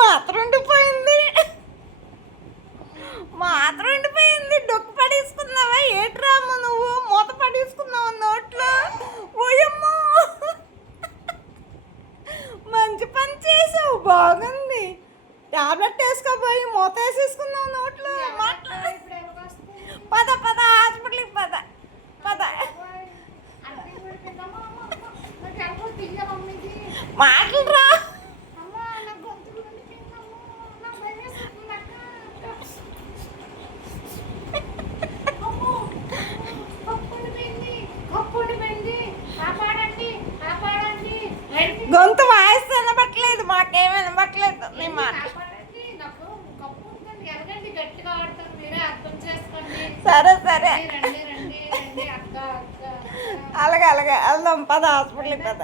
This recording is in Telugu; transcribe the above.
మాత్రం ఉండిపోయింది, మాత్రం ఉండిపోయింది. డొక్కు పడేసుకున్నావా ఏట్రాము? నువ్వు మూత పడేసుకున్నావా నోట్లో? ఓయమ్మో, మంచి పని చేసావు, బాగుంది. టాబ్లెట్ వేసుకోపోయి మూత వేసేసుకున్నావు నోట్లో. పద పద హాస్పిటల్కి పద పద. మాటలు రా. గొంతు వాయిస్ వినబట్టలేదు, మాకేం వినబట్టలేదు నీ మాట. సరే సరే, అలాగే అలాగే వెళ్దాం, పద హాస్పిటల్కి పద.